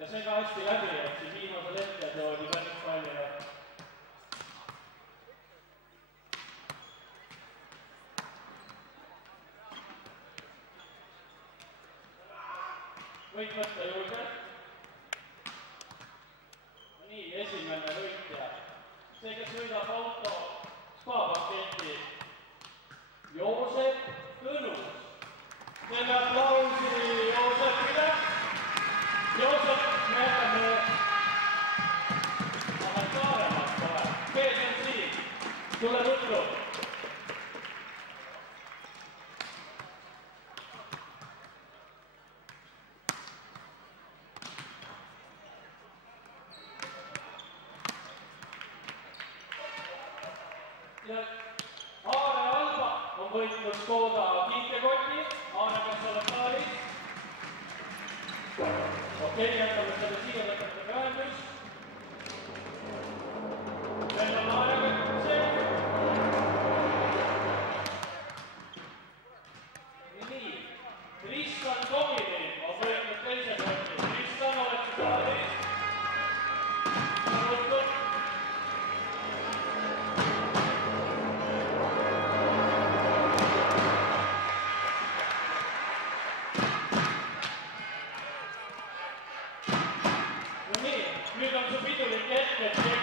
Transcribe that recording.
ja see ka hästi läbi, et siin viimasel hetkel toodi päris palju. Võid võtta juurde. Nii, esimene võitja. See, kes võidab auto spa-paketi, Joosep Kõnus. Teeme aplausi Joosepile. Joosep, me jätame Saaremaalt kohe. Mees on siin. Tule ruttu. Aare Alba on võitnud Škoda kinkekoti. Aare, kas sa oled saalis? Okei, jätame selle siia, võtame ühendus. Meil on Aarega see. Nii, Kristjan Tomini on võitnud teise koti. Kristjan, oled sa saalis? Nüüd on su pidulik hetk, et see